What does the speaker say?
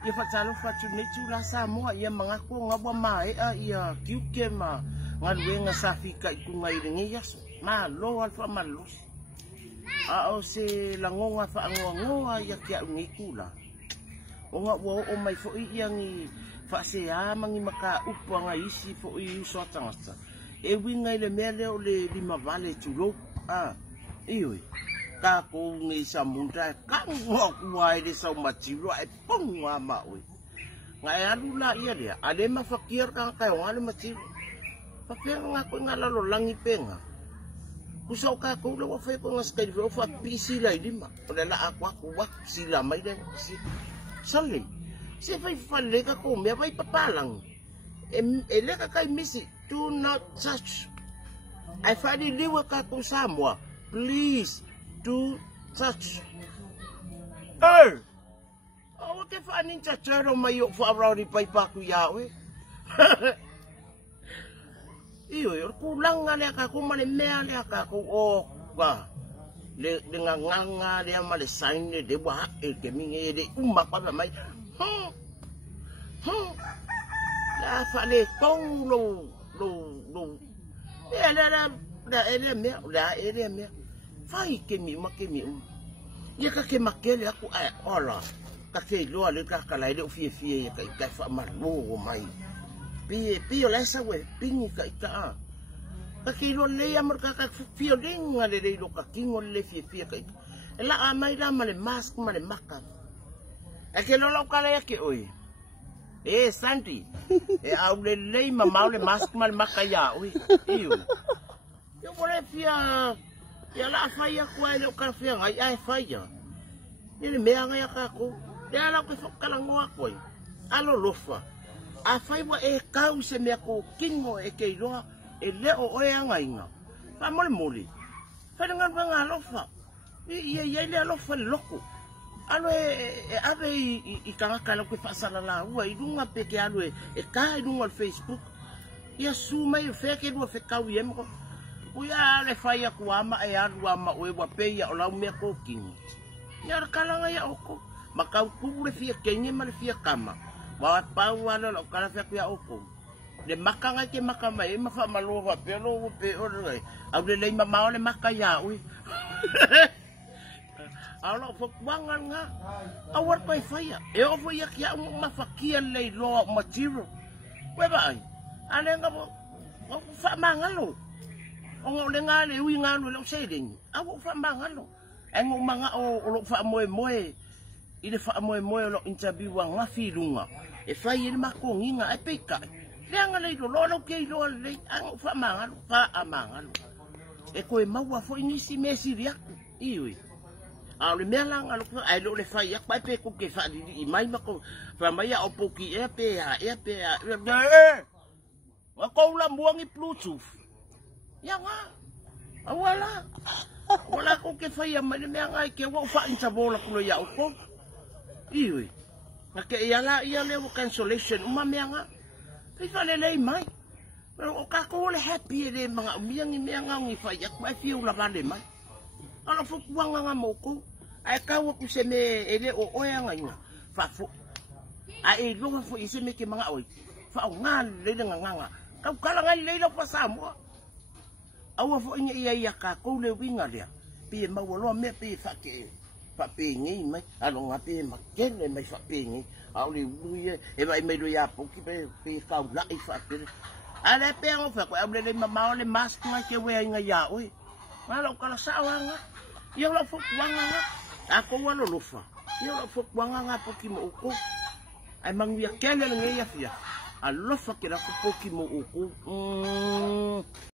ia fatalo fatu ne tula Samoa ia mangako ngabwa mai a ia kiuke ma ngaluenga safika ikunga iringi yaso ma lo alfa malos a o se langonga fa ngoa ia kia unikula onga wo o mai fo iangi fa se amangi maka upu nga isi fo i so tangasa e winga ile mele o le lima vale tulo a ioi ka ko ngi samunda ka ngo kuai de sa matiro e pongwa ma oi ngai alula ia dia ale ma fakir ka kai wale matiro fakir nga ko ngala lo langi penga kusau ka ko lo fa ko ngas kai ro fa pisi lai lima ole la aku wa sila mai den si sale se vai falle ka ko me vai papalang ele ka kai misi do not touch I find it liwa ka ko Samoa please do touch. Oh, ke fa nin chachero mayo fa rauri pai paku yawe. Iyo, kulang nga le ka ko male mea le ka ko o ba. Le nganga le male sign de wa e ke minge de umma pa mai. La fa le tong lo. Ele me. Fai ke mi ma ke mi ia ka ke makele aku ai ola ka ke lo ale ka kala ile fie ka fa ma lo mai pi la sa we pingi ka ita ka ke lo le amar ka fie dinga le lo ka kingo le fie ka la amai la male mask male maka e ke lo kala ya ke oi santi e au le ma le mask male maka ya oi io yo vole fia ya la faya kwa le ka fia ngai ai faya ni me anga ya ka ko ya la ko kala ngoa ko alo lofa a fai wa e ka u se me ko kingo e ke ro e le o anga inga fa mole fa ngan nga lofa ye le lofa loko alo ave i ka kala ko fa sala la wa i dunga pe ke alo e ka i dunga Facebook ya suma i fe ke do fe ka u yem ko uya le faya kuama e arua ma we wa pe ya ola me ko king ya kala nga ya oko maka ku le fia kenye ma le fia kama wa pa wala lo kala fia ku ya oko le maka nga ke maka mai ma fa malo wa pe lo pe o le au le ma ma le maka ya ui alo fo wangan nga awar pa faya e o fo ya kia ma fakia le lo matiro we ba ale nga fa mangalo o le nga le wi nga lo se ding awu fa mangalo engo manga o lo fa moe i le fa moe lo interview nga filunga e fa ile makongi nga e peka le nga le lo ke lo le ang fa mangalo fa amangalo e ko e maua fo inisi mesi ria iwi a le mela nga lo ai lo le fa ya pa pe ko ke fa di mai mako fa mai ya opoki e pe wa ko la buangi bluetooth ya nga awala wala ko ke faya mane me nga ke wa fa inta bola ko ya ko iwi na ke ya le cancellation uma me nga pe fa le mai pero o ka ko le happy le mga umiang me nga ngi fa ya kwa fi ula vale mai ala fo kuanga nga moko ai ka wa ku se me ele o ya nga ina fa fo ai lo fo ise me ke mga oi fa nga le nga ka kala nga le lo fa Samoa awa fo inga ia ka ko le winga dia pi ma wo me pi fa ke fa pi ngi mai alo nga pi ma ke le mai fa pi ngi au le luye e vai me do ya po ki pi ka la i fa ke ale pe ngo fa ko le ma le mask ma ke we nga ya oi malo kala sa nga yo lo fo wanga nga ako wa lo fa yo lo fo wanga nga po ki mo ko ai mang wi ke le ngi ya fia alo fa ke la ko po ki mo ko